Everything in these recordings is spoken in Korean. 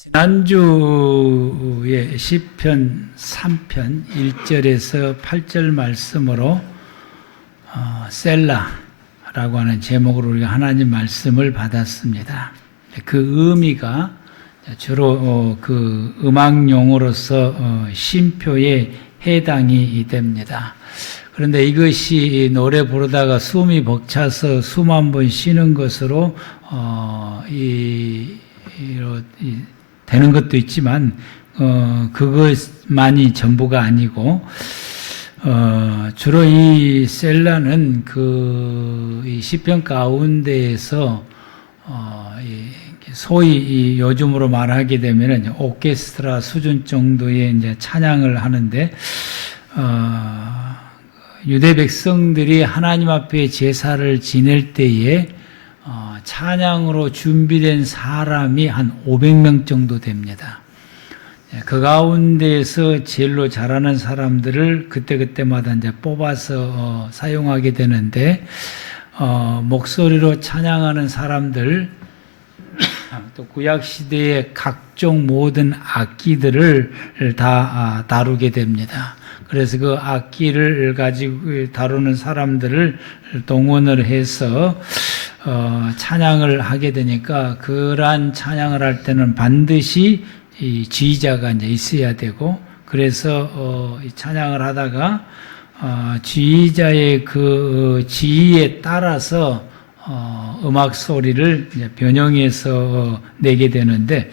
지난주에 시편 3편 1절에서 8절 말씀으로 셀라라고 하는 제목으로 우리가 하나님 말씀을 받았습니다. 그 의미가 주로 그 음악용어로서 쉼표에 해당이 됩니다. 그런데 이것이 노래 부르다가 숨이 벅차서 숨 한 번 쉬는 것으로 되는 것도 있지만 그것만이 전부가 아니고 주로 이 셀라는 이 시편 가운데에서 소위 요즘으로 말하게 되면은 오케스트라 수준 정도의 이제 찬양을 하는데 유대 백성들이 하나님 앞에 제사를 지낼 때에 찬양으로 준비된 사람이 한 500명 정도 됩니다. 그 가운데에서 제일로 잘하는 사람들을 그때그때마다 이제 뽑아서 사용하게 되는데, 목소리로 찬양하는 사람들, 또 구약시대의 각종 모든 악기들을 다 다루게 됩니다. 그래서 그 악기를 가지고 다루는 사람들을 동원을 해서 찬양을 하게 되니까, 그러한 찬양을 할 때는 반드시 이 지휘자가 이제 있어야 되고, 그래서 찬양을 하다가 지휘자의 그 지휘에 따라서 음악 소리를 이제 변형해서 내게 되는데,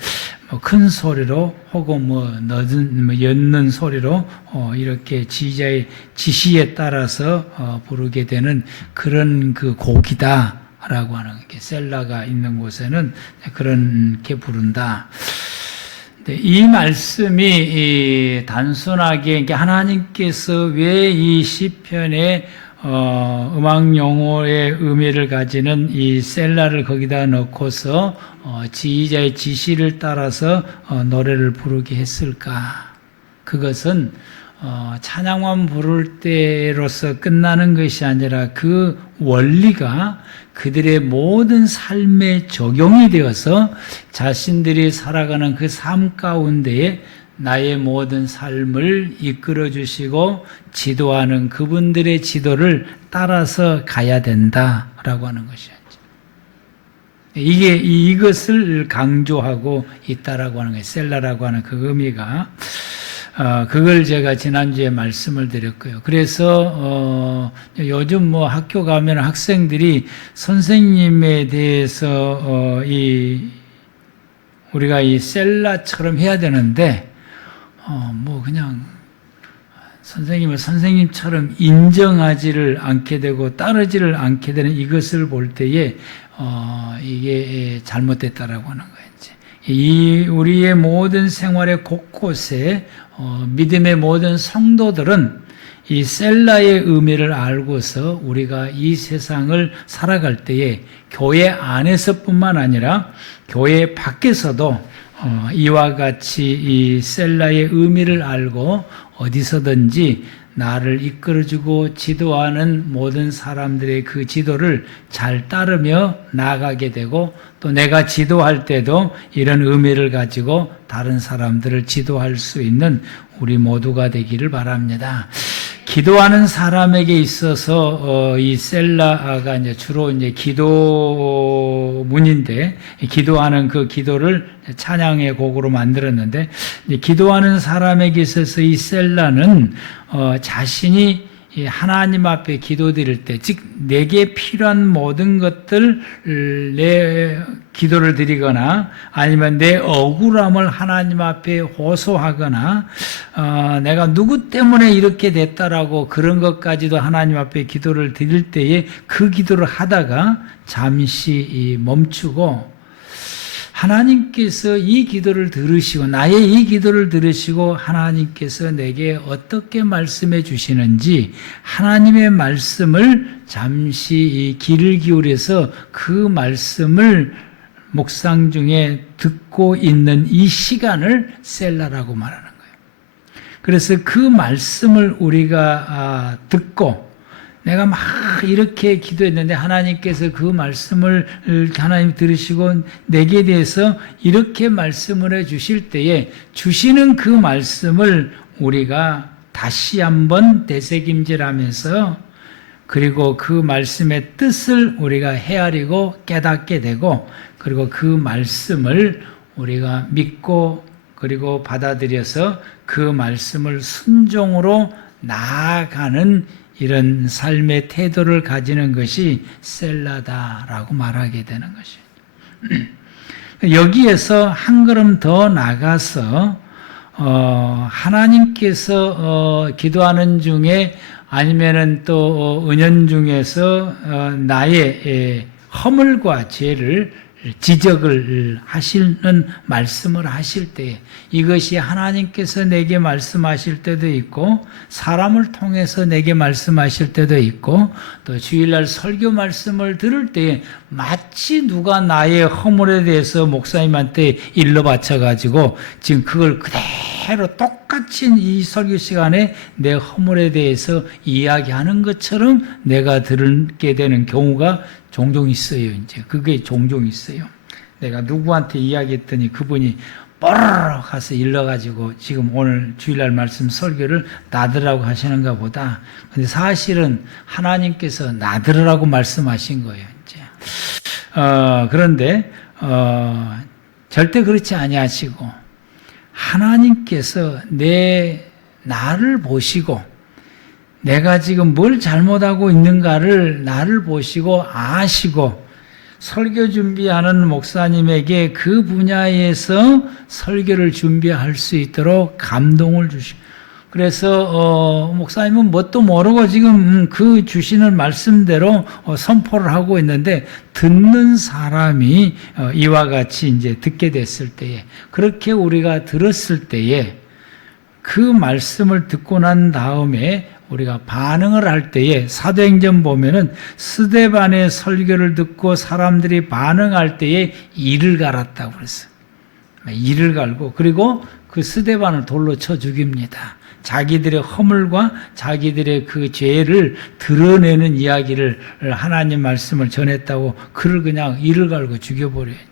큰 소리로 혹은 늦은 옅는 소리로 이렇게 지휘자의 지시에 따라서 부르게 되는 그런 그 곡이다라고 하는 게, 셀라가 있는 곳에는 그렇게 부른다. 이 말씀이 단순하게 하나님께서 왜 이 시편에 음악 용어의 의미를 가지는 이 셀라를 거기다 넣고서 지휘자의 지시를 따라서 노래를 부르게 했을까? 그것은 찬양만 부를 때로서 끝나는 것이 아니라 그 원리가 그들의 모든 삶에 적용이 되어서 자신들이 살아가는 그 삶 가운데에 나의 모든 삶을 이끌어 주시고 지도하는 그분들의 지도를 따라서 가야 된다라고 하는 것이죠. 이것을 강조하고 있다라고 하는 거예요. 셀라라고 하는 그 의미가. 그걸 제가 지난주에 말씀을 드렸고요. 그래서 요즘 학교 가면 학생들이 선생님에 대해서 우리가 이 셀라처럼 해야 되는데 그냥 선생님을 선생님처럼 인정하지를 않게 되고 따르지를 않게 되는 이것을 볼 때에 이게 잘못됐다라고 하는 거예요. 우리의 모든 생활의 곳곳에 믿음의 모든 성도들은 이 셀라의 의미를 알고서 우리가 이 세상을 살아갈 때에 교회 안에서뿐만 아니라 교회 밖에서도 이와 같이 이 셀라의 의미를 알고 어디서든지 나를 이끌어주고 지도하는 모든 사람들의 그 지도를 잘 따르며 나아가게 되고, 또 내가 지도할 때도 이런 의미를 가지고 다른 사람들을 지도할 수 있는 우리 모두가 되기를 바랍니다. 기도하는 사람에게 있어서 이 셀라가 주로 기도문인데, 기도하는 그 기도를 찬양의 곡으로 만들었는데, 기도하는 사람에게 있어서 이 셀라는 자신이 하나님 앞에 기도드릴 때, 즉 내게 필요한 모든 것들, 내 기도를 드리거나 아니면 내 억울함을 하나님 앞에 호소하거나 내가 누구 때문에 이렇게 됐다라고 그런 것까지도 하나님 앞에 기도를 드릴 때에 그 기도를 하다가 잠시 멈추고, 하나님께서 이 기도를 들으시고 나의 이 기도를 들으시고 하나님께서 내게 어떻게 말씀해 주시는지 하나님의 말씀을 잠시 귀를 기울여서 그 말씀을 묵상 중에 듣고 있는 이 시간을 셀라라고 말하는 거예요. 그래서 그 말씀을 우리가 듣고 내가 막 이렇게 기도했는데 하나님께서 그 말씀을 하나님 들으시고 내게 대해서 이렇게 말씀을 해 주실 때에 주시는 그 말씀을 우리가 다시 한번 되새김질하면서 그리고 그 말씀의 뜻을 우리가 헤아리고 깨닫게 되고 그리고 그 말씀을 우리가 믿고 그리고 받아들여서 그 말씀을 순종으로 나아가는 이런 삶의 태도를 가지는 것이 셀라다라고 말하게 되는 것이에요. 여기에서 한 걸음 더 나가서 하나님께서 기도하는 중에 아니면은 또 은연 중에서 나의 허물과 죄를 지적을 하시는 말씀을 하실 때 이것이 하나님께서 내게 말씀하실 때도 있고 사람을 통해서 내게 말씀하실 때도 있고 또 주일날 설교 말씀을 들을 때 마치 누가 나의 허물에 대해서 목사님한테 일러 바쳐가지고 지금 그걸 그대로 똑같이 이 설교 시간에 내 허물에 대해서 이야기하는 것처럼 내가 들게 되는 경우가 종종 있어요. 이제 그게 종종 있어요. 내가 누구한테 이야기했더니 그분이 뽀르르 가서 일러가지고 지금 오늘 주일날 말씀 설교를 나들으라고 하시는가 보다. 근데 사실은 하나님께서 나들으라고 말씀하신 거예요. 이제 그런데 절대 그렇지 아니하시고 하나님께서 나를 보시고 내가 지금 뭘 잘못하고 있는가를 나를 보시고 아시고 설교 준비하는 목사님에게 그 분야에서 설교를 준비할 수 있도록 감동을 주시고 그래서 목사님은 뭣도 모르고 지금 그 주시는 말씀대로 선포를 하고 있는데 듣는 사람이 이와 같이 이제 듣게 됐을 때에 그렇게 우리가 들었을 때에 그 말씀을 듣고 난 다음에 우리가 반응을 할 때에 사도행전 보면은 스데반의 설교를 듣고 사람들이 반응할 때에 이를 갈았다고 그랬어요. 이를 갈고 그리고 그 스데반을 돌로 쳐 죽입니다. 자기들의 허물과 자기들의 그 죄를 드러내는 이야기를 하나님 말씀을 전했다고 그를 그냥 이를 갈고 죽여버려야지.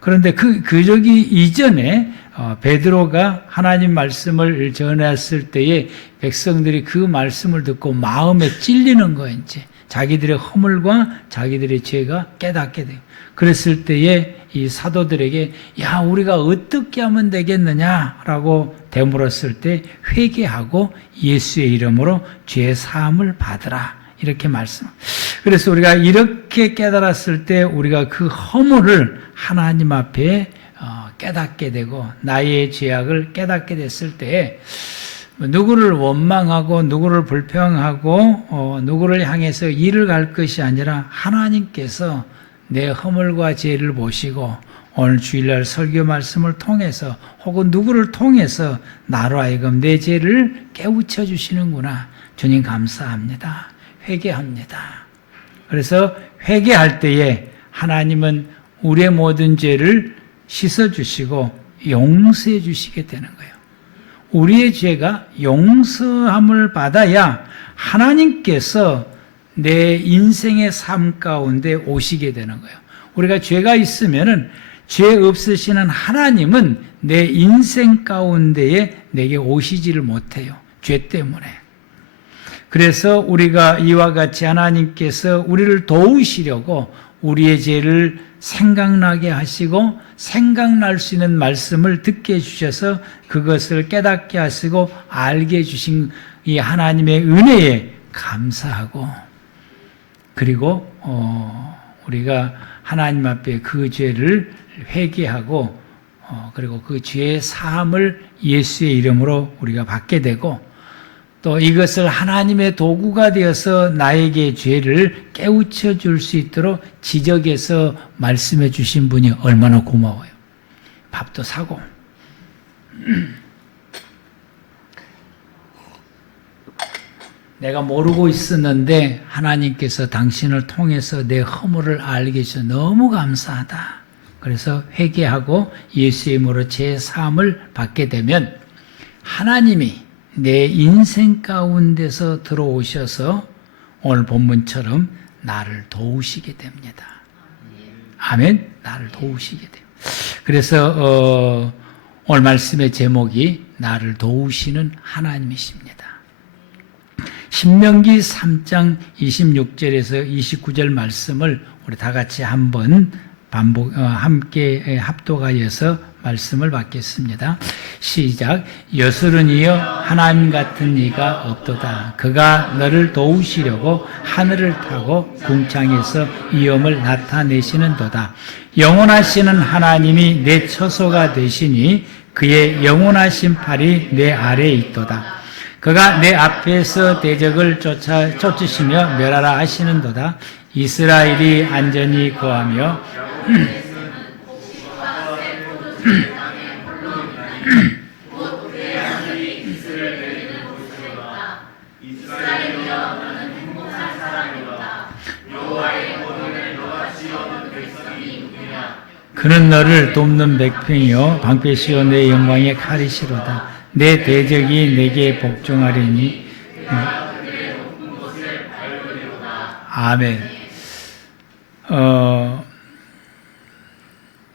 그런데 저기 이전에 베드로가 하나님 말씀을 전했을 때에 백성들이 그 말씀을 듣고 마음에 찔리는 거예요. 이제 자기들의 허물과 자기들의 죄가 깨닫게 돼요. 그랬을 때에 이 사도들에게 야 우리가 어떻게 하면 되겠느냐라고 되물었을 때 회개하고 예수의 이름으로 죄 사함을 받으라 이렇게 말씀. 그래서 우리가 이렇게 깨달았을 때 우리가 그 허물을 하나님 앞에 깨닫게 되고 나의 죄악을 깨닫게 됐을 때 누구를 원망하고 누구를 불평하고 누구를 향해서 일을 갈 것이 아니라 하나님께서 내 허물과 죄를 보시고 오늘 주일날 설교 말씀을 통해서 혹은 누구를 통해서 나로 하여금 내 죄를 깨우쳐 주시는구나. 주님 감사합니다. 회개합니다. 그래서 회개할 때에 하나님은 우리의 모든 죄를 씻어주시고 용서해 주시게 되는 거예요. 우리의 죄가 용서함을 받아야 하나님께서 내 인생의 삶 가운데 오시게 되는 거예요. 우리가 죄가 있으면은 죄 없으시는 하나님은 내 인생 가운데에 내게 오시지를 못해요. 죄 때문에. 그래서 우리가 이와 같이 하나님께서 우리를 도우시려고 우리의 죄를 생각나게 하시고 생각날 수 있는 말씀을 듣게 해주셔서 그것을 깨닫게 하시고 알게 해주신 이 하나님의 은혜에 감사하고 그리고 우리가 하나님 앞에 그 죄를 회개하고 그리고 그 죄의 사함을 예수의 이름으로 우리가 받게 되고 또 이것을 하나님의 도구가 되어서 나에게 죄를 깨우쳐 줄 수 있도록 지적해서 말씀해 주신 분이 얼마나 고마워요. 밥도 사고 내가 모르고 있었는데 하나님께서 당신을 통해서 내 허물을 알게 해주셔서 너무 감사하다. 그래서 회개하고 예수의 이름으로 제 사함을 받게 되면 하나님이 내 인생 가운데서 들어오셔서 오늘 본문처럼 나를 도우시게 됩니다. 아멘. 나를 도우시게 돼요. 그래서 오늘 말씀의 제목이 나를 도우시는 하나님이십니다. 신명기 3장 26절에서 29절 말씀을 우리 다 같이 한번 함께 합독하여서 말씀을 받겠습니다. 시작. 여수르니여 하나님 같은 이가 없도다. 그가 너를 도우시려고 하늘을 타고 궁창에서 위엄을 나타내시는도다. 영원하시는 하나님이 내 처소가 되시니 그의 영원하신 팔이 내 아래에 있도다. 그가 내 앞에서 대적을 쫓으시며 멸하라 하시는도다. 이스라엘이 안전히 거하며 그는 너를 돕는 백평이요 방패시오 내 영광의 칼이시로다. 내 대적이 내게 복종하리니. 아멘.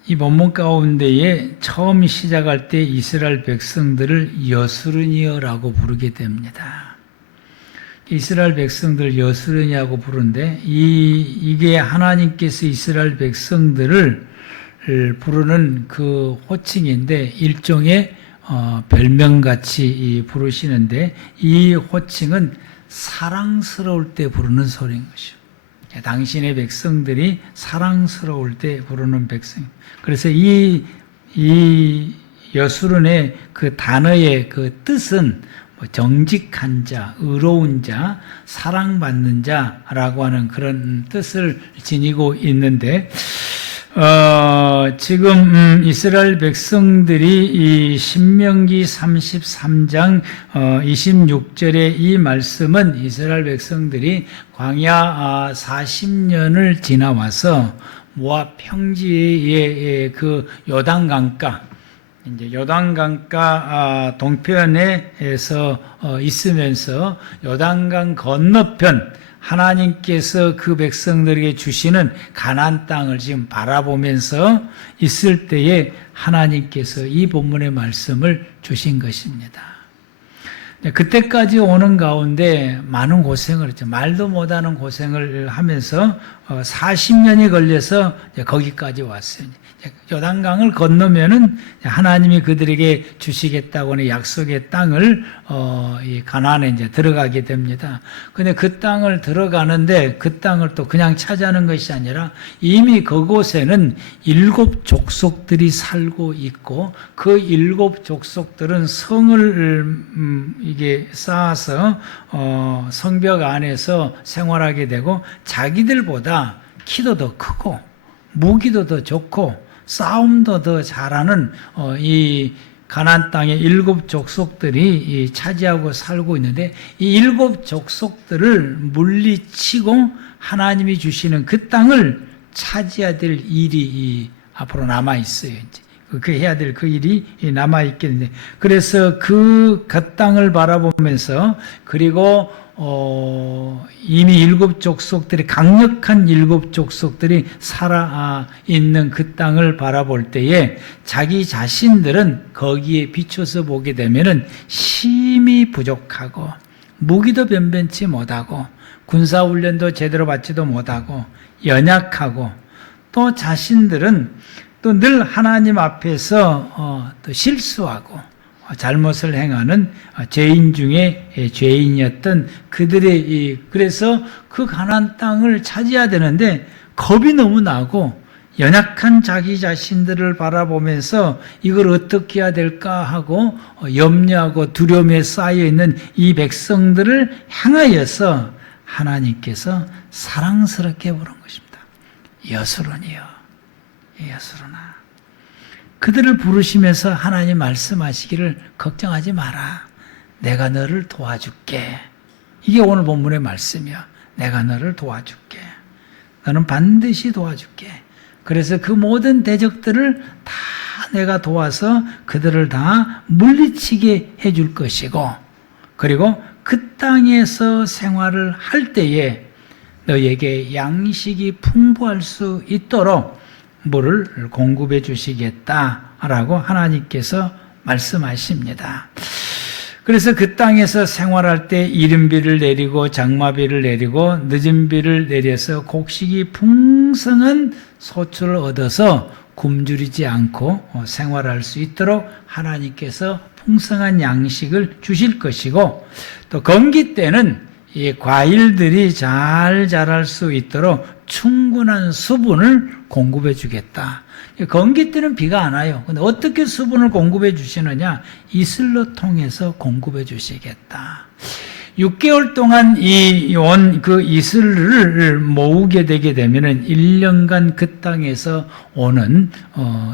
이 본문 가운데에 처음 시작할 때 이스라엘 백성들을 여수르니어라고 부르게 됩니다. 이스라엘 백성들 여수르니아고 부르는데 이게 하나님께서 이스라엘 백성들을 부르는 그 호칭인데 일종의 별명같이 부르시는데 이 호칭은 사랑스러울 때 부르는 소리인 것이죠. 당신의 백성들이 사랑스러울 때 부르는 백성. 그래서 이 여수론의 그 단어의 그 뜻은 정직한 자, 의로운 자, 사랑받는 자라고 하는 그런 뜻을 지니고 있는데, 지금 이스라엘 백성들이 이 신명기 33장 26절의 이 말씀은 이스라엘 백성들이 광야 40년을 지나와서 모압 평지의 그 요단강가, 이제 요단강가 동편에서 있으면서 요단강 건너편 하나님께서 그 백성들에게 주시는 가나안 땅을 지금 바라보면서 있을 때에 하나님께서 이 본문의 말씀을 주신 것입니다. 그때까지 오는 가운데 많은 고생을 했죠. 말도 못하는 고생을 하면서 40년이 걸려서 거기까지 왔어요. 요단강을 건너면은 하나님이 그들에게 주시겠다고 하는 약속의 땅을 이 가나안에 이제 들어가게 됩니다. 근데 그 땅을 들어가는데 그 땅을 또 그냥 차지하는 것이 아니라 이미 그곳에는 7 족속들이 살고 있고 그 7 족속들은 성을 이게 쌓아서 성벽 안에서 생활하게 되고 자기들보다 키도 더 크고 무기도 더 좋고 싸움도 더 잘하는 이 가나안 땅의 7 족속들이 차지하고 살고 있는데 이 7 족속들을 물리치고 하나님이 주시는 그 땅을 차지해야 될 일이 앞으로 남아 있어요. 그 해야 될 그 일이 남아 있겠는데 그래서 그 땅을 바라보면서 그리고 이미 7 족속들이 강력한 7 족속들이 살아 있는 그 땅을 바라볼 때에 자기 자신들은 거기에 비춰서 보게 되면은 힘이 부족하고 무기도 변변치 못하고 군사 훈련도 제대로 받지도 못하고 연약하고 또 자신들은 또 늘 하나님 앞에서 또 실수하고 잘못을 행하는 죄인 중에 죄인이었던 그들의 그래서 그 가나안 땅을 차지해야 되는데 겁이 너무 나고 연약한 자기 자신들을 바라보면서 이걸 어떻게 해야 될까 하고 염려하고 두려움에 쌓여 있는 이 백성들을 향하여서 하나님께서 사랑스럽게 부른 것입니다. 여수론이여, 여수론아. 그들을 부르시면서 하나님 말씀하시기를 걱정하지 마라. 내가 너를 도와줄게. 이게 오늘 본문의 말씀이야. 내가 너를 도와줄게. 너는 반드시 도와줄게. 그래서 그 모든 대적들을 다 내가 도와서 그들을 다 물리치게 해줄 것이고 그리고 그 땅에서 생활을 할 때에 너에게 양식이 풍부할 수 있도록 물을 공급해 주시겠다라고 하나님께서 말씀하십니다. 그래서 그 땅에서 생활할 때 이른비를 내리고 장마비를 내리고 늦은 비를 내려서 곡식이 풍성한 소출을 얻어서 굶주리지 않고 생활할 수 있도록 하나님께서 풍성한 양식을 주실 것이고, 또 건기 때는 이 과일들이 잘 자랄 수 있도록 충분한 수분을 공급해 주겠다. 건기 때는 비가 안 와요. 근데 어떻게 수분을 공급해 주시느냐? 이슬로 통해서 공급해 주시겠다. 6개월 동안 그 이슬을 모으게 되게 되면은 1년간 그 땅에서 오는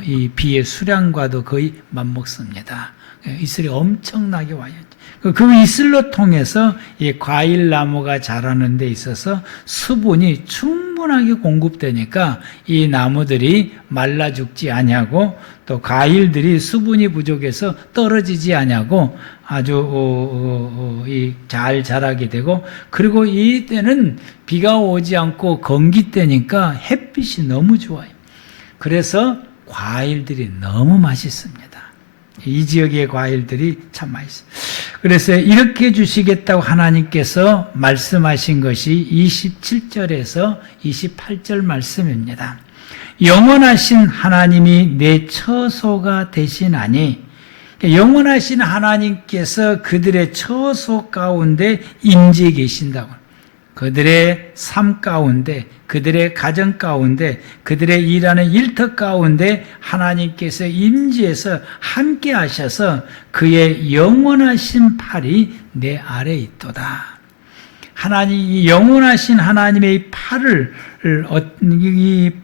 이 비의 수량과도 거의 맞먹습니다. 이슬이 엄청나게 와요. 그 이슬로 통해서 이 과일 나무가 자라는 데 있어서 수분이 충분하게 공급되니까 이 나무들이 말라 죽지 아니하고, 또 과일들이 수분이 부족해서 떨어지지 아니하고 아주 잘 자라게 되고, 그리고 이때는 비가 오지 않고 건기 때니까 햇빛이 너무 좋아요. 그래서 과일들이 너무 맛있습니다. 이 지역의 과일들이 참 맛있어요. 그래서 이렇게 주시겠다고 하나님께서 말씀하신 것이 27절에서 28절 말씀입니다. 영원하신 하나님이 내 처소가 되시나니, 영원하신 하나님께서 그들의 처소 가운데 임재해 계신다고. 그들의 삶 가운데, 그들의 가정 가운데, 그들의 일하는 일터 가운데 하나님께서 임재해서 함께 하셔서 그의 영원하신 팔이 내 아래에 있도다. 하나님, 영원하신 하나님의 팔을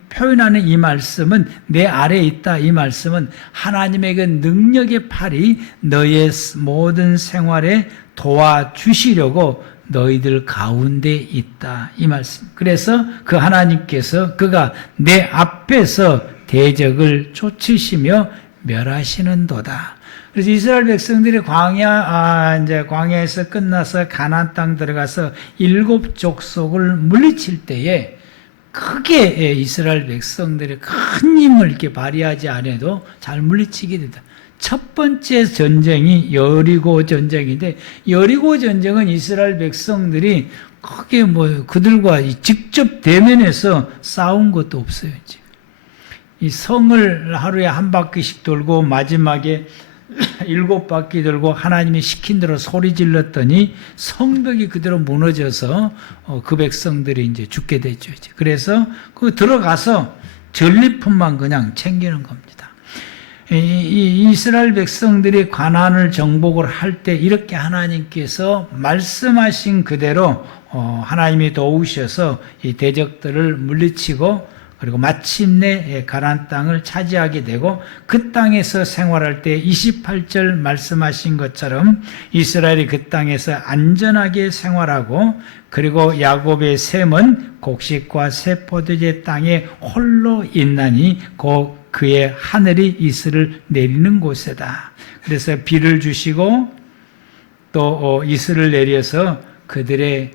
표현하는 이 말씀은, 내 아래에 있다, 이 말씀은 하나님의 그 능력의 팔이 너의 모든 생활에 도와주시려고 너희들 가운데 있다, 이 말씀. 그래서 그 하나님께서 그가 내 앞에서 대적을 쫓으시며 멸하시는도다. 그래서 이스라엘 백성들이 광야에서 끝나서 가나안 땅 들어가서 7 족속을 물리칠 때에 크게 이스라엘 백성들이 큰 힘을 이렇게 발휘하지 않아도 잘 물리치게 된다. 첫 번째 전쟁이 여리고 전쟁인데, 여리고 전쟁은 이스라엘 백성들이 크게 그들과 직접 대면해서 싸운 것도 없어요. 지금. 이 성을 하루에 한 바퀴씩 돌고 마지막에 7바퀴 돌고 하나님이 시킨 대로 소리 질렀더니 성벽이 그대로 무너져서 그 백성들이 이제 죽게 됐죠. 그래서 그 들어가서 전리품만 그냥 챙기는 겁니다. 이 이스라엘 백성들이 가나안을 정복을 할 때 이렇게 하나님께서 말씀하신 그대로 하나님이 도우셔서 이 대적들을 물리치고, 그리고 마침내 가나안 땅을 차지하게 되고, 그 땅에서 생활할 때 28절 말씀하신 것처럼 이스라엘이 그 땅에서 안전하게 생활하고, 그리고 야곱의 셈은 곡식과 새 포도제 땅에 홀로 있나니 그의 하늘이 이슬을 내리는 곳이다. 그래서 비를 주시고 또 이슬을 내려서 그들의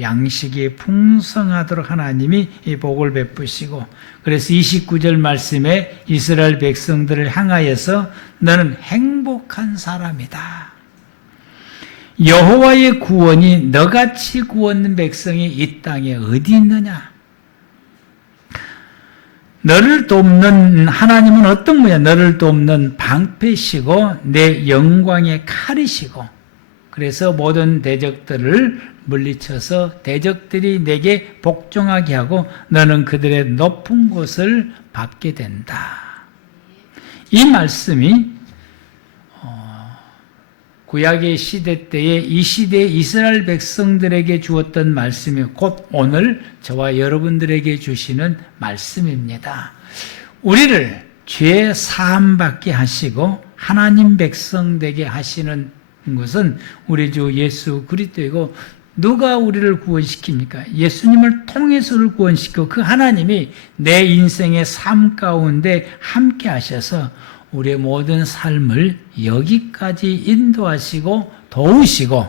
양식이 풍성하도록 하나님이 이 복을 베푸시고, 그래서 29절 말씀에 이스라엘 백성들을 향하여서 너는 행복한 사람이다. 여호와의 구원이 너같이 구원된 백성이 이 땅에 어디 있느냐? 너를 돕는 하나님은 어떤 분이야? 너를 돕는 방패시고 내 영광의 칼이시고, 그래서 모든 대적들을 물리쳐서 대적들이 내게 복종하게 하고 너는 그들의 높은 곳을 밟게 된다. 이 말씀이 구약의 시대 때에 이 시대의 이스라엘 백성들에게 주었던 말씀이 곧 오늘 저와 여러분들에게 주시는 말씀입니다. 우리를 죄 사함받게 하시고 하나님 백성 되게 하시는 것은 우리 주 예수 그리스도이고, 누가 우리를 구원시킵니까? 예수님을 통해서를 구원시키고 그 하나님이 내 인생의 삶 가운데 함께 하셔서 우리의 모든 삶을 여기까지 인도하시고 도우시고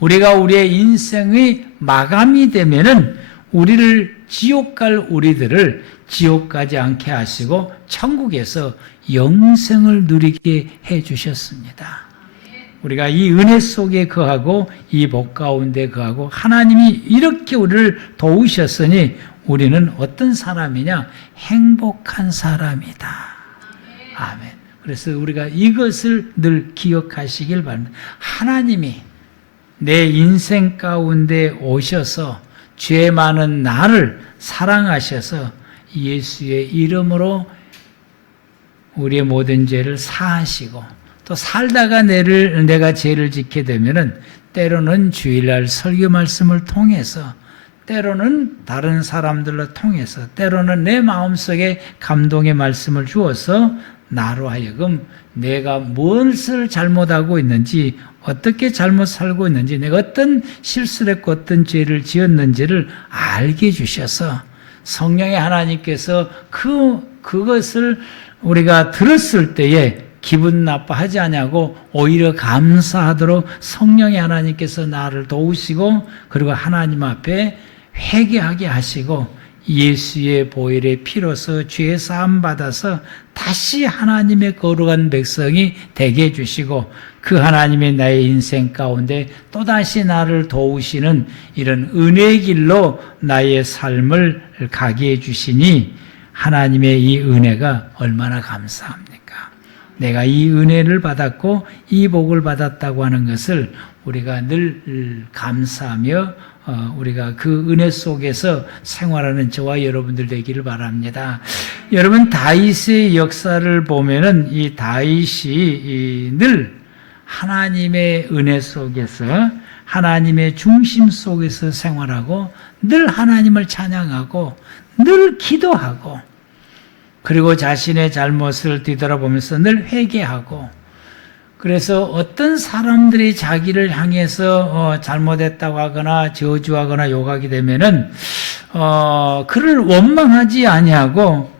우리가 우리의 인생의 마감이 되면은 우리를 지옥 갈 우리들을 지옥 가지 않게 하시고 천국에서 영생을 누리게 해 주셨습니다. 우리가 이 은혜 속에 거하고 이 복 가운데 거하고 하나님이 이렇게 우리를 도우셨으니 우리는 어떤 사람이냐? 행복한 사람이다. 아멘. 그래서 우리가 이것을 늘 기억하시길 바랍니다. 하나님이 내 인생 가운데 오셔서 죄 많은 나를 사랑하셔서 예수의 이름으로 우리의 모든 죄를 사하시고 또 살다가 내가 죄를 짓게 되면은 때로는 주일날 설교 말씀을 통해서 때로는 다른 사람들로 통해서 때로는 내 마음속에 감동의 말씀을 주어서 나로 하여금 내가 무엇을 잘못하고 있는지 어떻게 잘못 살고 있는지 내가 어떤 실수를 했고 어떤 죄를 지었는지를 알게 해주셔서 성령의 하나님께서 그것을 우리가 들었을 때에 기분 나빠하지 않냐고 오히려 감사하도록 성령의 하나님께서 나를 도우시고 그리고 하나님 앞에 회개하게 하시고 예수의 보혈의 피로서 죄 사함 받아서 다시 하나님의 거룩한 백성이 되게 해주시고 그 하나님의 나의 인생 가운데 또다시 나를 도우시는 이런 은혜의 길로 나의 삶을 가게 해주시니 하나님의 이 은혜가 얼마나 감사합니까? 내가 이 은혜를 받았고 이 복을 받았다고 하는 것을 우리가 늘 감사하며 우리가 그 은혜 속에서 생활하는 저와 여러분들 되기를 바랍니다. 여러분 다윗의 역사를 보면은 이 다윗이 늘 하나님의 은혜 속에서 하나님의 중심 속에서 생활하고 늘 하나님을 찬양하고 늘 기도하고 그리고 자신의 잘못을 뒤돌아보면서 늘 회개하고 그래서 어떤 사람들이 자기를 향해서 잘못했다고 하거나 저주하거나 욕하게 되면은 그를 원망하지 아니하고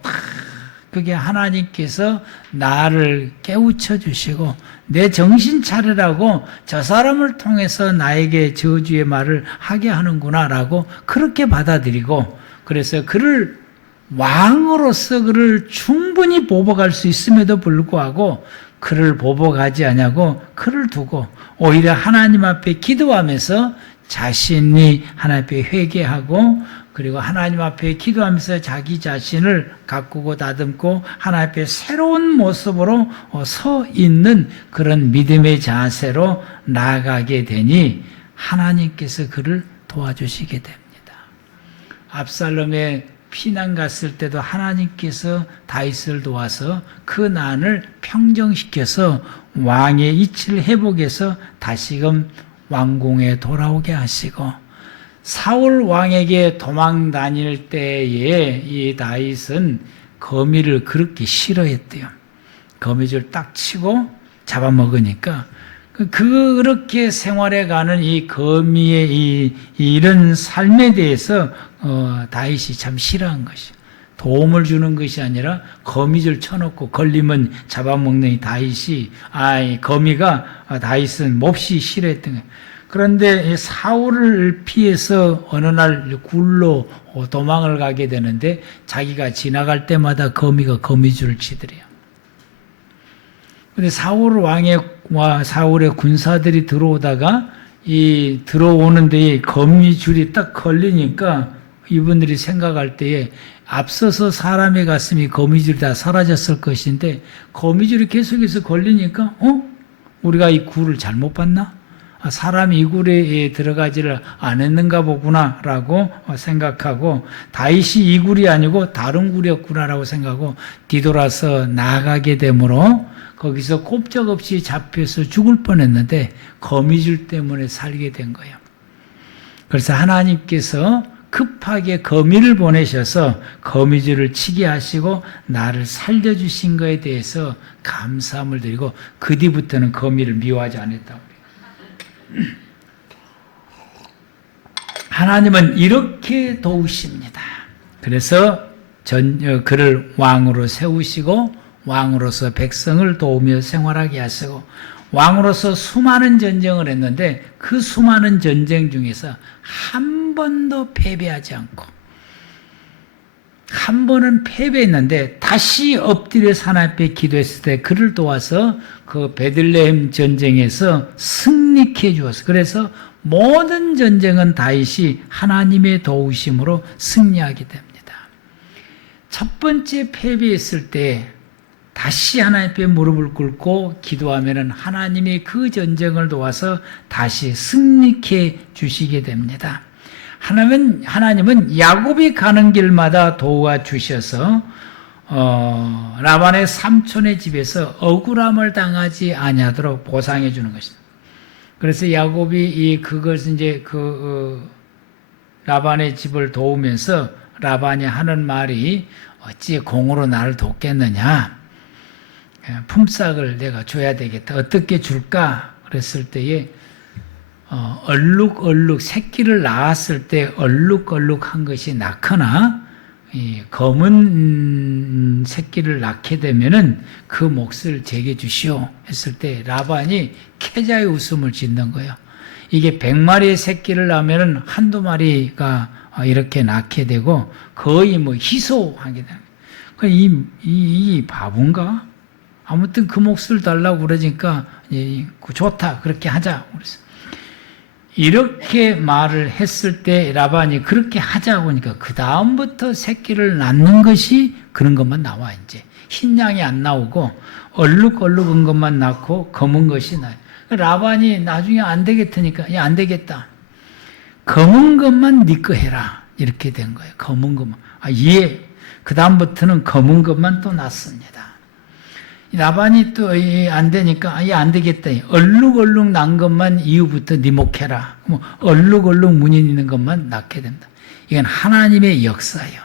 그게 하나님께서 나를 깨우쳐 주시고 내 정신 차리라고 저 사람을 통해서 나에게 저주의 말을 하게 하는구나라고 그렇게 받아들이고 그래서 그를 왕으로서 그를 충분히 보복할 수 있음에도 불구하고 그를 보복하지 않냐고 그를 두고 오히려 하나님 앞에 기도하면서 자신이 하나님 앞에 회개하고 그리고 하나님 앞에 기도하면서 자기 자신을 가꾸고 다듬고 하나님 앞에 새로운 모습으로 서 있는 그런 믿음의 자세로 나아가게 되니 하나님께서 그를 도와주시게 됩니다. 압살롬의 피난 갔을 때도 하나님께서 다윗을 도와서 그 난을 평정시켜서 왕의 이치를 회복해서 다시금 왕궁에 돌아오게 하시고 사울 왕에게 도망 다닐 때에 이 다윗은 거미를 그렇게 싫어했대요. 거미줄 딱 치고 잡아먹으니까 그렇게 생활해가는 이 거미의 이런 삶에 대해서 다윗이 참 싫어한 것이요. 도움을 주는 것이 아니라 거미줄 쳐놓고 걸리면 잡아먹는 이 다윗이 거미가 다윗은 몹시 싫어했던 거예요. 그런데 사울을 피해서 어느 날 굴로 도망을 가게 되는데 자기가 지나갈 때마다 거미가 거미줄을 치더래요. 근데 사울 왕과 사울의 군사들이 들어오다가 들어오는데 거미줄이 딱 걸리니까 이분들이 생각할 때에 앞서서 사람의 가슴이 거미줄이 다 사라졌을 것인데 거미줄이 계속해서 걸리니까 우리가 이 굴을 잘못 봤나? 사람이 이 굴에 들어가지를 않았는가 보구나라고 생각하고 다윗이 이 굴이 아니고 다른 굴이었구나라고 생각하고 뒤돌아서 나가게 되므로 거기서 꼼짝없이 잡혀서 죽을 뻔했는데 거미줄 때문에 살게 된 거예요. 그래서 하나님께서 급하게 거미를 보내셔서 거미줄을 치게 하시고 나를 살려주신 것에 대해서 감사함을 드리고 그 뒤부터는 거미를 미워하지 않았다고 그래요. 하나님은 이렇게 도우십니다. 그래서 그를 왕으로 세우시고 왕으로서 백성을 도우며 생활하게 하시고 왕으로서 수많은 전쟁을 했는데 그 수많은 전쟁 중에서 한 번도 패배하지 않고 한 번은 패배했는데 다시 엎드려서 하나님 앞에 기도했을 때 그를 도와서 그 베들레헴 전쟁에서 승리케 해주었어. 그래서 모든 전쟁은 다윗이 하나님의 도우심으로 승리하게 됩니다. 첫 번째 패배했을 때 다시 하나님 앞에 무릎을 꿇고 기도하면은 하나님이 그 전쟁을 도와서 다시 승리케 주시게 됩니다. 하나님은 야곱이 가는 길마다 도와주셔서 라반의 삼촌의 집에서 억울함을 당하지 아니하도록 보상해 주는 것입니다. 그래서 야곱이 그것을 이제 라반의 집을 도우면서 라반이 하는 말이 어찌 공으로 나를 돕겠느냐? 품삯을 내가 줘야 되겠다. 어떻게 줄까? 그랬을 때에 얼룩얼룩 새끼를 낳았을 때 얼룩얼룩한 것이 낳거나 검은 새끼를 낳게 되면은 그 몫을 제게 주시오 했을 때 라반이 캐자의 웃음을 짓는 거예요. 이게 100마리의 새끼를 낳으면은 한두 마리가 이렇게 낳게 되고 거의 희소하게 되는 거예요. 이 바본가? 아무튼 그 몫을 달라고 그러니까 좋다 그렇게 하자 그랬어요. 이렇게 말을 했을 때 라반이 그렇게 하자고 하니까 그 다음부터 새끼를 낳는 것이 그런 것만 나와. 이제 흰 양이 안 나오고 얼룩얼룩한 것만 낳고 검은 것이 나요. 라반이 나중에 안 되겠다니까 야, 안 되겠다. 검은 것만 네 거 해라. 이렇게 된 거예요. 검은 것만. 그 다음부터는 검은 것만 또 낳습니다. 라반이 또 안 되니까 안 되겠다. 얼룩얼룩 난 것만 이후부터 네 목해라. 얼룩얼룩 무늬 있는 것만 낳게 된다. 이건 하나님의 역사예요.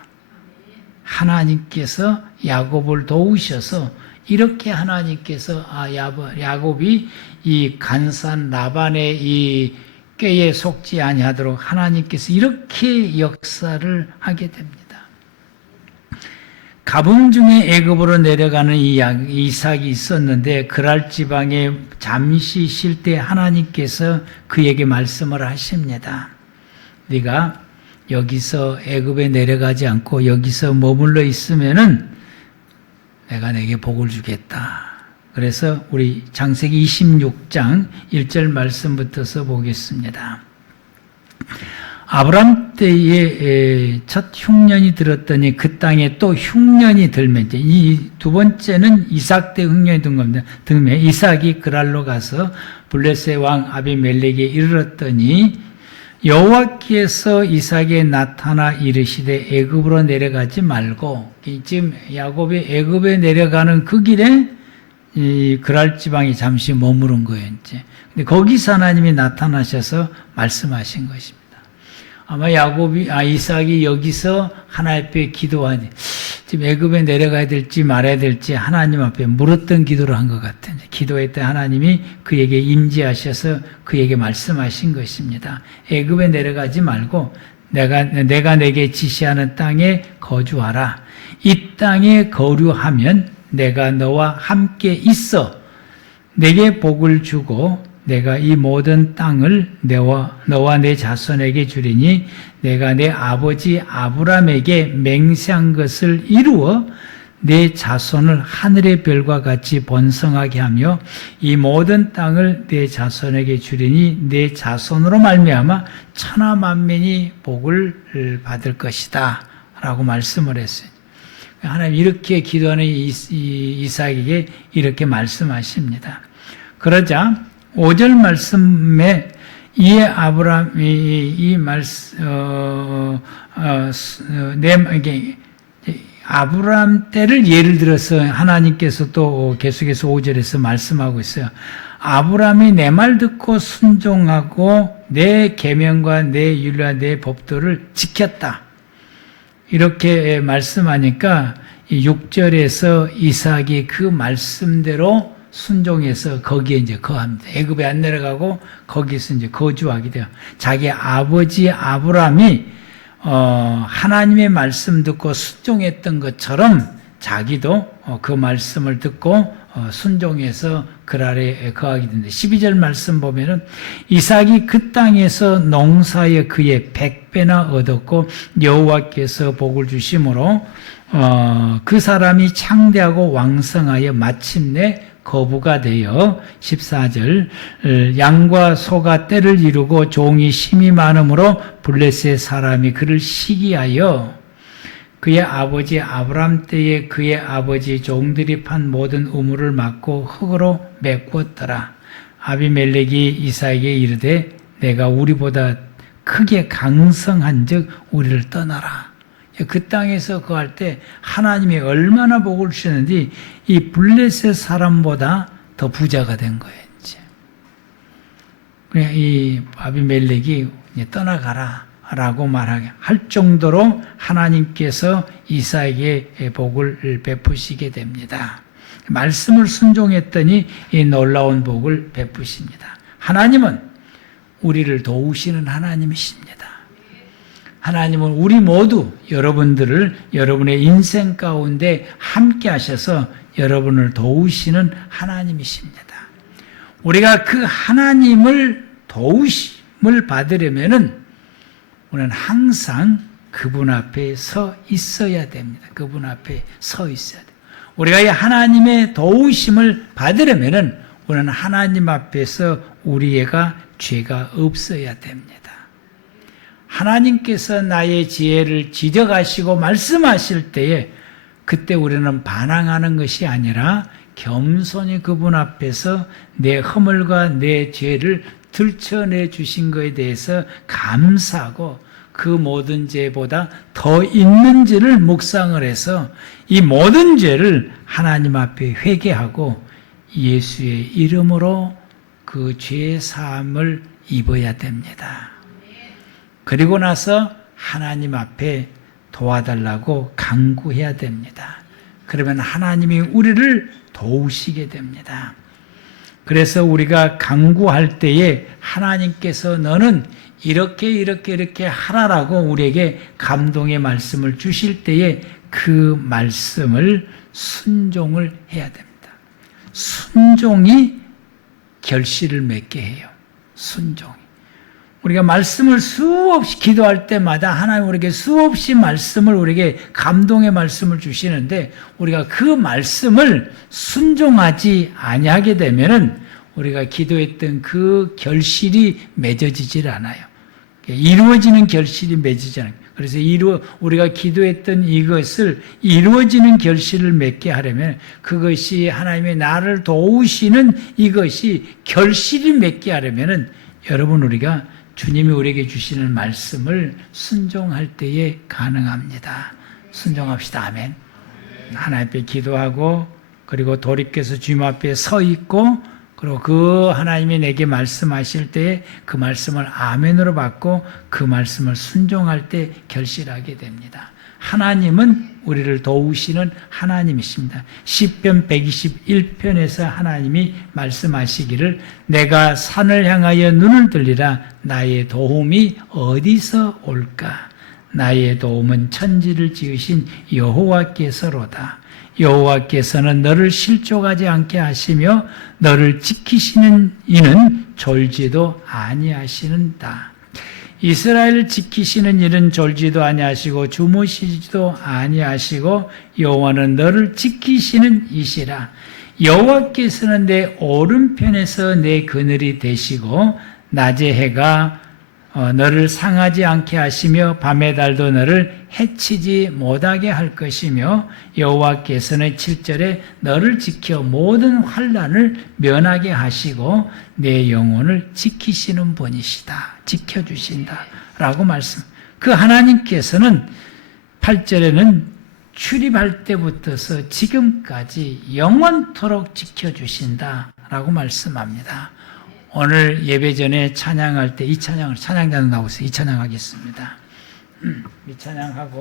하나님께서 야곱을 도우셔서 이렇게 하나님께서 야곱이 이 간산 라반의 이 꾀에 속지 아니하도록 하나님께서 이렇게 역사를 하게 됩니다. 가뭄 중에 애굽으로 내려가는 이삭이 있었는데 그랄 지방에 잠시 쉴 때 하나님께서 그에게 말씀을 하십니다. 네가 여기서 애굽에 내려가지 않고 여기서 머물러 있으면은 내가 내게 복을 주겠다. 그래서 우리 창세기 26장 1절 말씀부터서 보겠습니다. 아브람 때에 첫 흉년이 들었더니 그 땅에 또 흉년이 들면 이 두 번째는 이삭 때 흉년이 든 겁니다. 들면 이삭이 그랄로 가서 블레셋 왕 아비멜렉에 이르렀더니 여호와께서 이삭에 나타나 이르시되 애굽으로 내려가지 말고 지금 야곱이 애굽에 내려가는 그 길에 이 그랄 지방에 잠시 머무른 거예요. 이제 근데 거기서 하나님이 나타나셔서 말씀하신 것입니다. 아마 이삭이 여기서 하나님 앞에 기도하니 지금 애굽에 내려가야 될지 말아야 될지 하나님 앞에 물었던 기도를 한 것 같아요. 기도했더니 하나님이 그에게 임재하셔서 그에게 말씀하신 것입니다. 애굽에 내려가지 말고 내가 내게 지시하는 땅에 거주하라. 이 땅에 거류하면 내가 너와 함께 있어 내게 복을 주고 내가 이 모든 땅을 너와 내 자손에게 주리니 내가 내 아버지 아브람에게 맹세한 것을 이루어 내 자손을 하늘의 별과 같이 번성하게 하며 이 모든 땅을 내 자손에게 주리니 내 자손으로 말미암아 천하 만민이 복을 받을 것이다 라고 말씀을 했어요. 하나님 이렇게 기도하는 이삭에게 이렇게 말씀하십니다. 그러자 5절 말씀에 이에 아브람이 아브람 때를 예를 들어서 하나님께서 또 계속해서 5절에서 말씀하고 있어요. 아브람이 내 말 듣고 순종하고 내 계명과 내 율례와 내 법도를 지켰다. 이렇게 말씀하니까 6절에서 이삭이 그 말씀대로 순종해서 거기에 이제 거합니다. 애굽에 안 내려가고 거기서 이제 거주하게 돼요. 자기 아버지 아브람이 하나님의 말씀 듣고 순종했던 것처럼 자기도 그 말씀을 듣고 순종해서 그 아래에 거하게 된다. 12절 말씀 보면은 이삭이 그 땅에서 농사에 그의 100배나 얻었고 여호와께서 복을 주심으로 그 사람이 창대하고 왕성하여 마침내 거부가 되어 14절 양과 소가 때를 이루고 종이 심이 많으므로 블레셋 사람이 그를 시기하여 그의 아버지 아브람 때에 그의 아버지 종들이 판 모든 우물을 막고 흙으로 메꾸었더라. 아비멜렉이 이삭에게 이르되 내가 우리보다 크게 강성한즉 우리를 떠나라. 그 땅에서 거할 때 하나님이 얼마나 복을 주셨는지 이 블레셋 사람보다 더 부자가 된 거예요. 이제. 그냥 이 아비멜렉이 떠나가라 라고 말하게 할 정도로 하나님께서 이삭에게 복을 베푸시게 됩니다. 말씀을 순종했더니 이 놀라운 복을 베푸십니다. 하나님은 우리를 도우시는 하나님이십니다. 하나님은 우리 모두 여러분들을 여러분의 인생 가운데 함께 하셔서 여러분을 도우시는 하나님이십니다. 우리가 그 하나님을 도우심을 받으려면은 우리는 항상 그분 앞에 서 있어야 됩니다. 그분 앞에 서 있어야 돼요. 우리가 이 하나님의 도우심을 받으려면은 우리는 하나님 앞에서 우리가 죄가 없어야 됩니다. 하나님께서 나의 지혜를 지적하시고 말씀하실 때에 그때 우리는 반항하는 것이 아니라 겸손히 그분 앞에서 내 허물과 내 죄를 들춰내 주신 것에 대해서 감사하고 그 모든 죄보다 더 있는지를 묵상을 해서 이 모든 죄를 하나님 앞에 회개하고 예수의 이름으로 그 죄 사함을 입어야 됩니다. 그리고 나서 하나님 앞에 도와달라고 간구해야 됩니다. 그러면 하나님이 우리를 도우시게 됩니다. 그래서 우리가 간구할 때에 하나님께서 너는 이렇게 하라라고 우리에게 감동의 말씀을 주실 때에 그 말씀을 순종을 해야 됩니다. 순종이 결실을 맺게 해요. 순종이. 우리가 말씀을 수없이 기도할 때마다 하나님 우리에게 수없이 말씀을 우리에게 감동의 말씀을 주시는데 우리가 그 말씀을 순종하지 아니하게 되면은 우리가 기도했던 그 결실이 맺어지질 않아요. 이루어지는 결실이 맺어지지 않아요. 그래서 우리가 기도했던 이것을 이루어지는 결실을 맺게 하려면 그것이 하나님의 나를 도우시는 이것이 결실이 맺게 하려면은 여러분 우리가 주님이 우리에게 주시는 말씀을 순종할 때에 가능합니다. 순종합시다. 아멘. 하나님 앞에 기도하고 그리고 돌이켜서 주님 앞에 서 있고 그리고 그 하나님이 내게 말씀하실 때에 그 말씀을 아멘으로 받고 그 말씀을 순종할 때 결실하게 됩니다. 하나님은 우리를 도우시는 하나님이십니다. 시편 121편에서 하나님이 말씀하시기를 내가 산을 향하여 눈을 들리라 나의 도움이 어디서 올까? 나의 도움은 천지를 지으신 여호와께서로다. 여호와께서는 너를 실족하지 않게 하시며 너를 지키시는 이는 졸지도 아니하시는다. 이스라엘을 지키시는 이는 졸지도 아니하시고 주무시지도 아니하시고 여호와는 너를 지키시는 이시라. 여호와께서는 내 오른편에서 내 그늘이 되시고 낮의 해가 너를 상하지 않게 하시며 밤의 달도 너를 해치지 못하게 할 것이며 여호와께서는 7절에 너를 지켜 모든 환난을 면하게 하시고 내 영혼을 지키시는 분이시다. 지켜주신다. 라고 말씀. 그 하나님께서는 8절에는 출입할 때부터서 지금까지 영원토록 지켜주신다. 라고 말씀합니다. 오늘 예배 전에 찬양할 때 이 찬양을 찬양단으로 나오세요. 이 찬양하겠습니다. 이 찬양하고